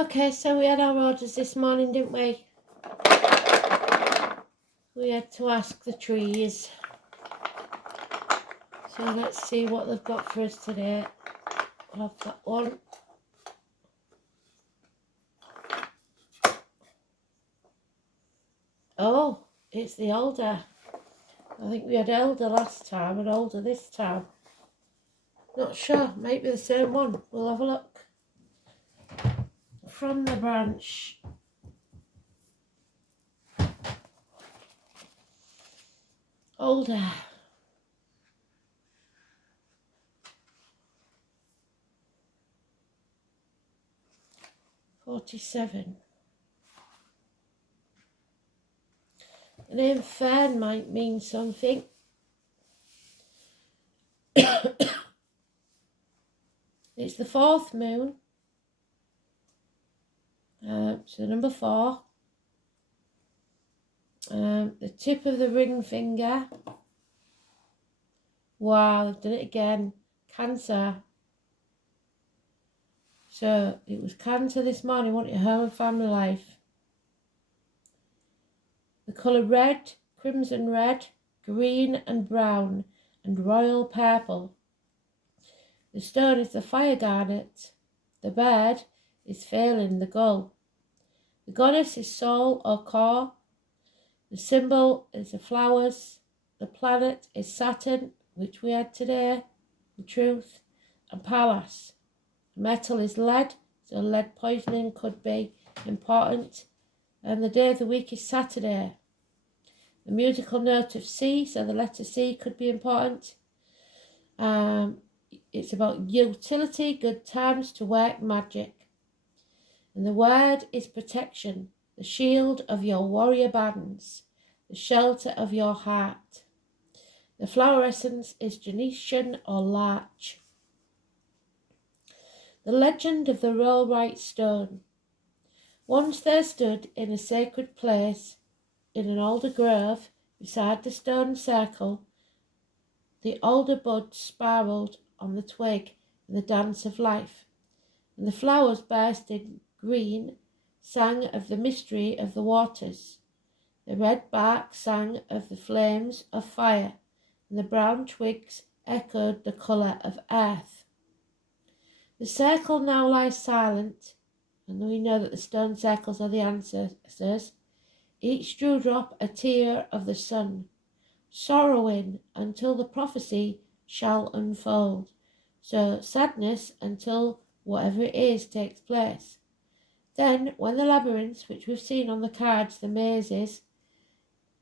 Okay, so we had our orders this morning, didn't we? We had to ask the trees. So let's see what they've got for us today. I'll have that one. Oh, it's the alder. I think we had elder last time and alder this time. Not sure, might be the same one. We'll have a look. From the branch. Alder. $47. The name Fern might mean something. It's the fourth moon. So number 4. The tip of the ring finger. Wow, they've done it again. Cancer. So it was Cancer this morning, wasn't it? Home and family life. The colour red, crimson red, green and brown, and royal purple. The stone is the fire garnet. The bird is Phelan, the gull. The goddess is Sol or Kor. The symbol is the flowers. The planet is Saturn, which we had today, the truth, and Pallas. The metal is lead, so lead poisoning could be important. And the day of the week is Saturday. The musical note of C, so the letter C could be important. It's about utility, good times to work magic. And the word is protection, the shield of your warrior bands, the shelter of your heart. The flower essence is gentian or larch. The legend of the rollright stone. Once there stood in a sacred place, in an alder grove, beside the stone circle, the alder buds sparkled on the twig in the dance of life, and the flowers bursting green sang of the mystery of the waters. The red bark sang of the flames of fire, and the brown twigs echoed the colour of earth. The circle now lies silent, and we know that the stone circles are the ancestors. Each dewdrop a tear of the sun, sorrowing until the prophecy shall unfold. So sadness until whatever it is takes place. Then, when the labyrinth, which we've seen on the cards, the mazes,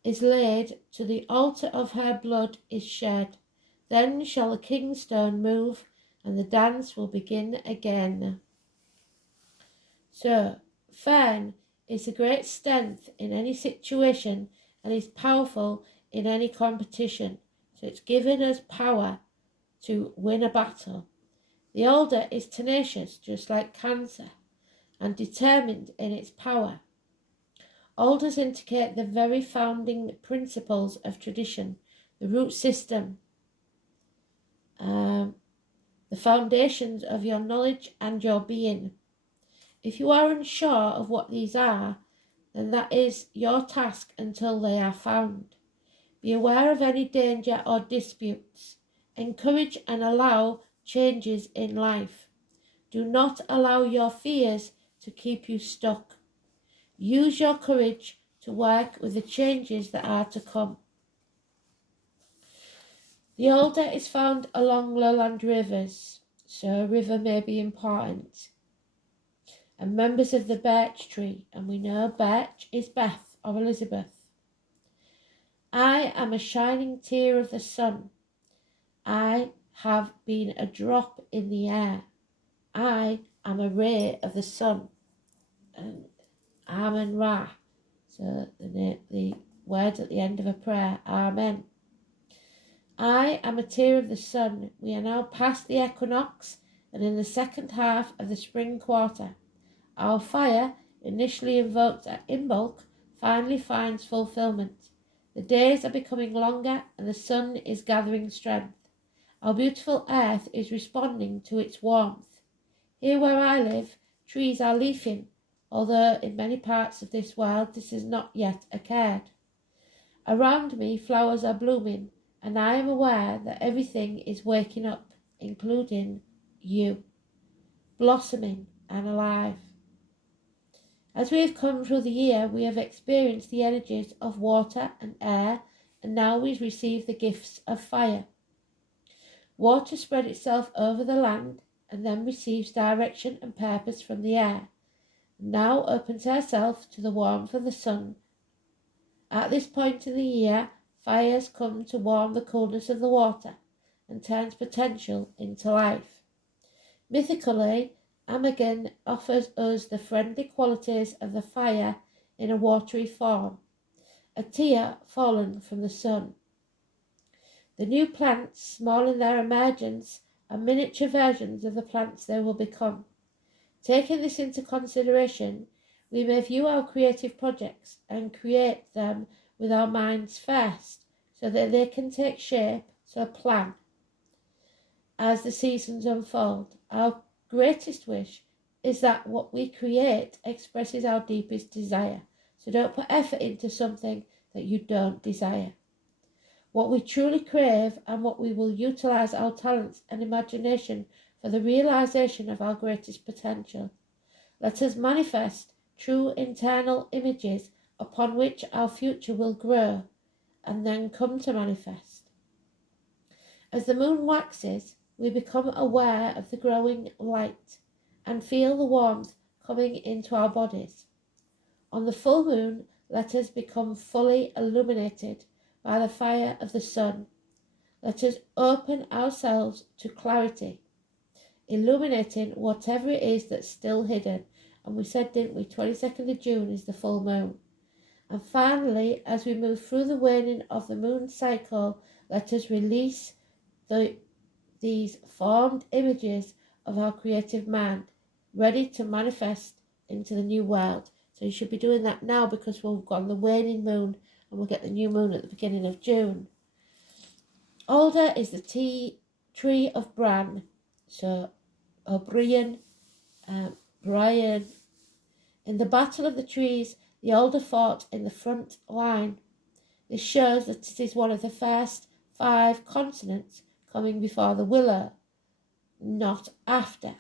is laid, to the altar of her blood is shed, then shall the king's stone move, and the dance will begin again. So, Fern is a great strength in any situation and is powerful in any competition. So it's given us power to win a battle. The alder is tenacious, just like Cancer, and determined in its power. Alders indicate the very founding principles of tradition, the root system, the foundations of your knowledge and your being. If you are unsure of what these are, then that is your task until they are found. Be aware of any danger or disputes. Encourage and allow changes in life. Do not allow your fears to keep you stuck. Use your courage to work with the changes that are to come. The alder is found along lowland rivers, so a river may be important. And members of the birch tree, and we know birch is Beth or Elizabeth. I am a shining tear of the sun. I have been a drop in the air. I am a ray of the sun. And Amen Ra. So the words at the end of a prayer, Amen. I am a tear of the sun. We are now past the equinox and in the second half of the spring quarter. Our fire, initially invoked at Imbolc, finally finds fulfillment. The days are becoming longer and the sun is gathering strength. Our beautiful earth is responding to its warmth. Here where I live, trees are leafing, although in many parts of this world this has not yet occurred. Around me flowers are blooming, and I am aware that everything is waking up, including you, blossoming and alive. As we have come through the year, we have experienced the energies of water and air, and now we receive the gifts of fire. Water spread itself over the land and then receives direction and purpose from the air, and now opens herself to the warmth of the sun. At this point in the year, fire has come to warm the coolness of the water and turns potential into life. Mythically, Amagen offers us the friendly qualities of the fire in a watery form, a tear fallen from the sun. The new plants, small in their emergence, are miniature versions of the plants they will become. Taking this into consideration, we may view our creative projects and create them with our minds first, so that they can take shape, so plan. As the seasons unfold, our greatest wish is that what we create expresses our deepest desire. So don't put effort into something that you don't desire. What we truly crave and what we will utilize our talents and imagination for the realization of our greatest potential. Let us manifest true internal images upon which our future will grow and then come to manifest. As the moon waxes, we become aware of the growing light and feel the warmth coming into our bodies. On the full moon, let us become fully illuminated by the fire of the sun. Let us open ourselves to clarity, illuminating whatever it is that's still hidden. And we said, didn't we, 22nd of June is the full moon. And finally, as we move through the waning of the moon cycle, let us release these formed images of our creative mind, ready to manifest into the new world. So you should be doing that now, because we've got the waning moon and we'll get the new moon at the beginning of June. Alder is the tree of Bran. So O'Brien, Brian. In the Battle of the Trees, the alder fought in the front line. This shows that it is one of the first 5 consonants coming before the willow, not after.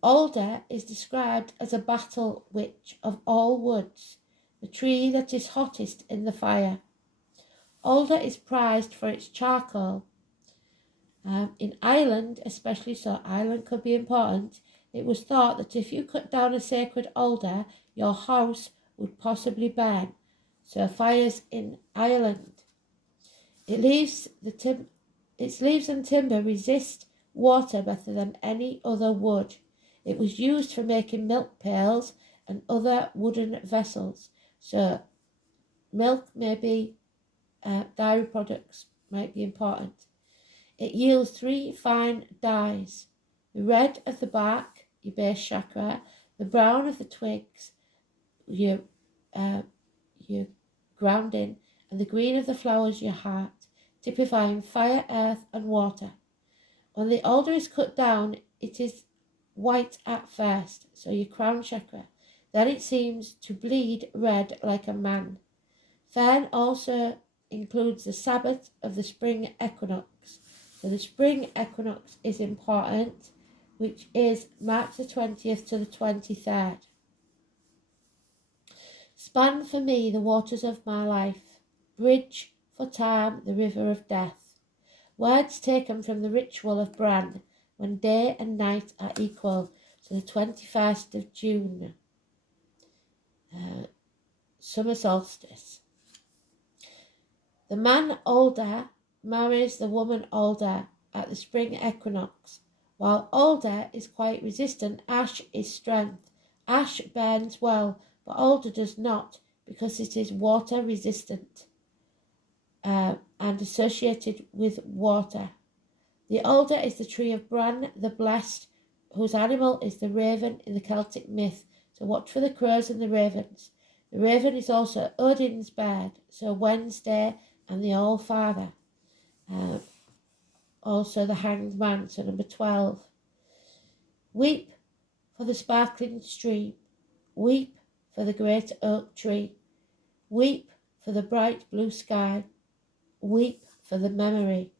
Alder is described as a battle witch of all woods, the tree that is hottest in the fire. Alder is prized for its charcoal. In Ireland, especially, so Ireland could be important, it was thought that if you cut down a sacred alder, your house would possibly burn. So fires in Ireland. Its leaves and timber resist water better than any other wood. It was used for making milk pails and other wooden vessels. So milk may be, dairy products might be important. It yields 3 fine dyes: the red of the bark, your base chakra; the brown of the twigs, your grounding; and the green of the flowers, your heart, typifying fire, earth, and water. When the alder is cut down, it is white at first, so your crown chakra. Then it seems to bleed red like a man. Fern also includes the Sabbath of the spring equinox. So the spring equinox is important, which is March the 20th to the 23rd. Span for me the waters of my life, bridge for time the river of death. Words taken from the ritual of Bran, when day and night are equal, to the 21st of June, summer solstice. The man Alder marries the woman Alder at the spring equinox. While Alder is quite resistant, ash is strength. Ash burns well, but Alder does not, because it is water resistant and associated with water. The alder is the tree of Bran, the blessed, whose animal is the raven in the Celtic myth. So watch for the crows and the ravens. The raven is also Odin's bird, so Wednesday and the All-Father. Also the hanged man, so number 12. Weep for the sparkling stream. Weep for the great oak tree. Weep for the bright blue sky. Weep for the memory.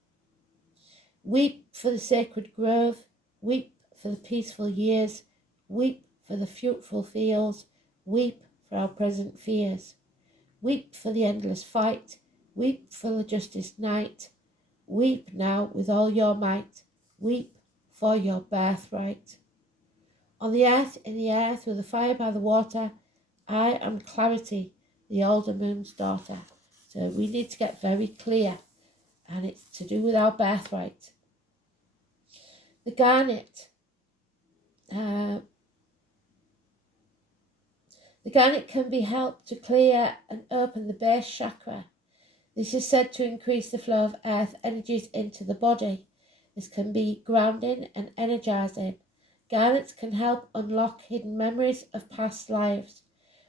Weep for the sacred grove. Weep for the peaceful years. Weep for the fruitful fields. Weep for our present fears. Weep for the endless fight. Weep for the justice night. Weep now with all your might. Weep for your birthright. On the earth, in the air, through the fire by the water, I am Clarity, the older moon's daughter. So we need to get very clear, and it's to do with our birthright. The garnet. The garnet can be helped to clear and open the base chakra. This is said to increase the flow of earth energies into the body. This can be grounding and energizing. Garnets can help unlock hidden memories of past lives.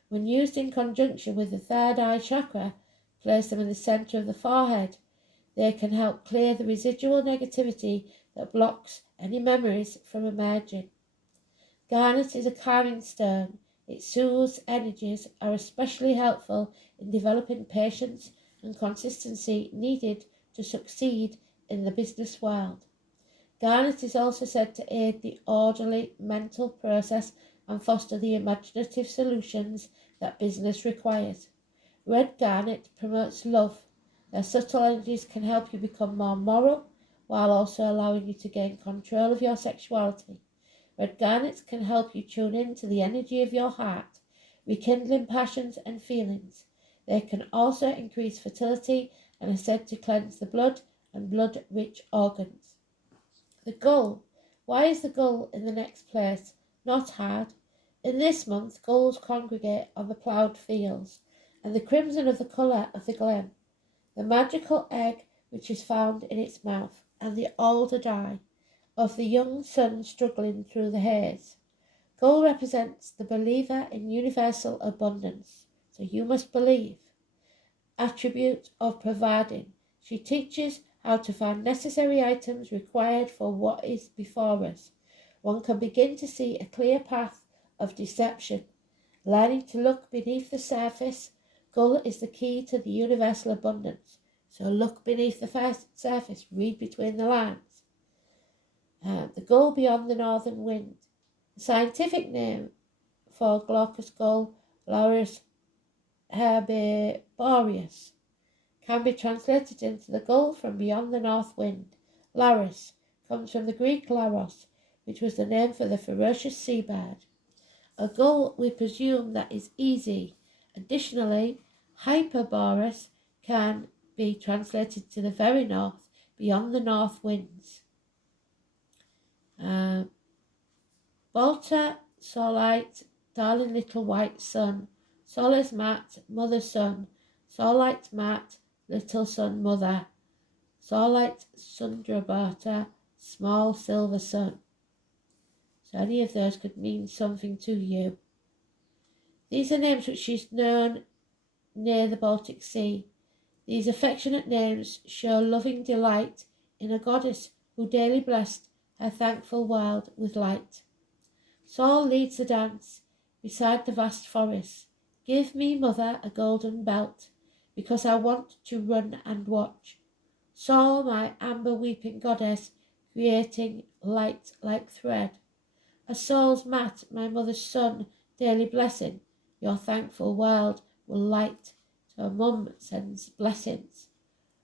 When used in conjunction with the third eye chakra, place them in the center of the forehead. They can help clear the residual negativity that blocks any memories from emerging. Garnet is a calming stone. Its soothes energies are especially helpful in developing patience and consistency needed to succeed in the business world. Garnet is also said to aid the orderly mental process and foster the imaginative solutions that business requires. Red garnet promotes love. Their subtle energies can help you become more moral while also allowing you to gain control of your sexuality. Red garnets can help you tune in to the energy of your heart, rekindling passions and feelings. They can also increase fertility and are said to cleanse the blood and blood-rich organs. The gull. Why is the gull in the next place? Not hard. In this month, gulls congregate on the ploughed fields, and the crimson of the colour of the glen, the magical egg which is found in its mouth, and the alder eye of the young sun struggling through the haze. Gull represents the believer in universal abundance, so you must believe. Attribute of providing. She teaches how to find necessary items required for what is before us. One can begin to see a clear path of deception. Learning to look beneath the surface. Gull is the key to the universal abundance. So look beneath the surface, read between the lines. The gull beyond the northern wind. The scientific name for glaucous gull, Larus herbiboreus, can be translated into the gull from beyond the north wind. Larus comes from the Greek laros, which was the name for the ferocious seabird. A gull, we presume, that is easy. Additionally, Hyperboreus can be translated to the very north, beyond the north winds. Balta, Solite, darling little white sun. Solis mat, mother sun. Solite mat, little sun mother. Solite sundrabata, small silver sun. So any of those could mean something to you. These are names which is known near the Baltic Sea. These affectionate names show loving delight in a goddess who daily blessed her thankful world with light. Sol leads the dance beside the vast forest. Give me, mother, a golden belt, because I want to run and watch. Sol, my amber weeping goddess, creating light like thread. A Sol's mat, my mother's son, daily blessing. Your thankful world will light, so mum sends blessings.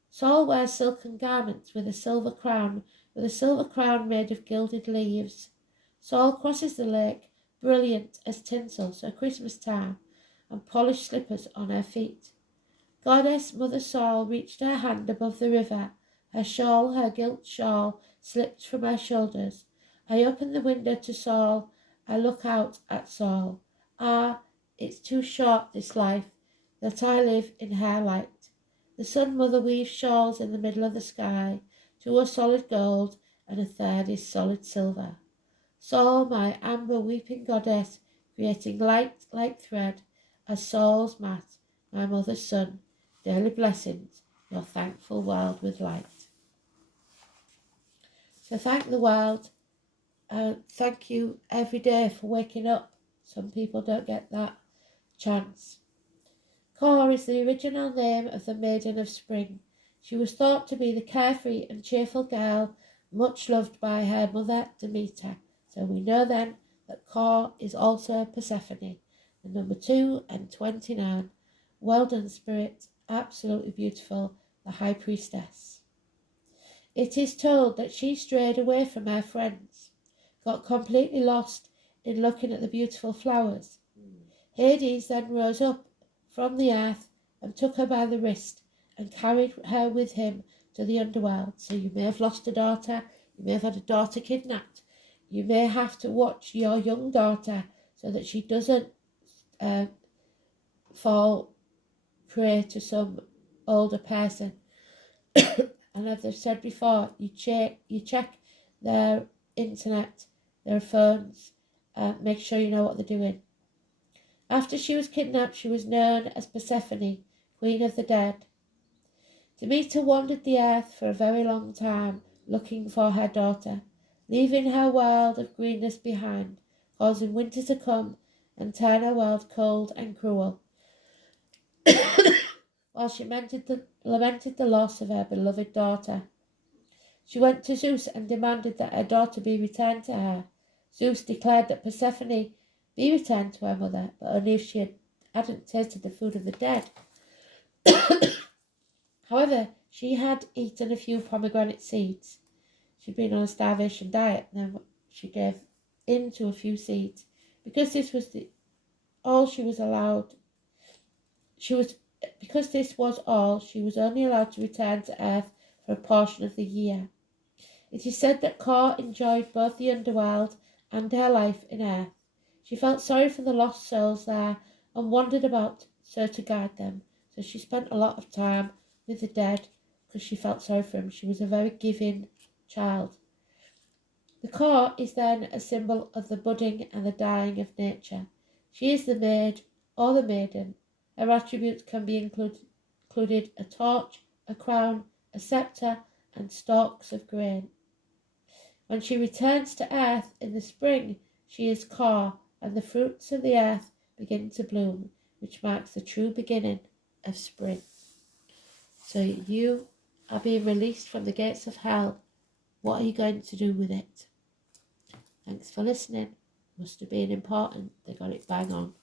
Sol wears silken garments with a silver crown made of gilded leaves. Sol crosses the lake, brilliant as tinsel, so Christmas time, and polished slippers on her feet. Goddess Mother Sol reached her hand above the river. Her shawl, her gilt shawl, slipped from her shoulders. I open the window to Sol. I look out at Sol. Ah, it's too short, this life, that I live in her light. The Sun Mother weaves shawls in the middle of the sky. Two are solid gold, and a third is solid silver. Sol, my amber weeping goddess, creating light like thread, as Sol's mat, my mother's son, daily blessings, your thankful world with light. So thank the world thank you every day for waking up. Some people don't get that chance. Caw is the original name of the Maiden of Spring. She was thought to be the carefree and cheerful girl, much loved by her mother Demeter. So we know then that Caw is also Persephone. And number 2 and 29. Well done, Spirit. Absolutely beautiful. The High Priestess. It is told that she strayed away from her friends, got completely lost in looking at the beautiful flowers. Hades then rose up from the earth and took her by the wrist and carried her with him to the underworld. So you may have lost a daughter, you may have had a daughter kidnapped, you may have to watch your young daughter so that she doesn't fall prey to some older person. And as I've said before, you check their internet, their phones, make sure you know what they're doing. After she was kidnapped, she was known as Persephone, Queen of the Dead. Demeter wandered the earth for a very long time, looking for her daughter, leaving her world of greenness behind, causing winter to come and turn her world cold and cruel. While she lamented the loss of her beloved daughter, she went to Zeus and demanded that her daughter be returned to her. Zeus declared that Persephone be returned to her mother, but only if she hadn't tasted the food of the dead. However, she had eaten a few pomegranate seeds. She'd been on a starvation diet, and then she gave in to a few seeds. Because this was all she was allowed, because this was all, she was only allowed to return to Earth for a portion of the year. It is said that Caw enjoyed both the underworld and her life in Earth. She felt sorry for the lost souls there and wandered about so to guide them. So she spent a lot of time with the dead because she felt sorry for them. She was a very giving child. The Caw is then a symbol of the budding and the dying of nature. She is the maid or the maiden. Her attributes can be included a torch, a crown, a sceptre, and stalks of grain. When she returns to earth in the spring, she is Caw, and the fruits of the earth begin to bloom, which marks the true beginning of spring. So you are being released from the gates of hell. What are you going to do with it? Thanks for listening. Must have been important. They got it bang on.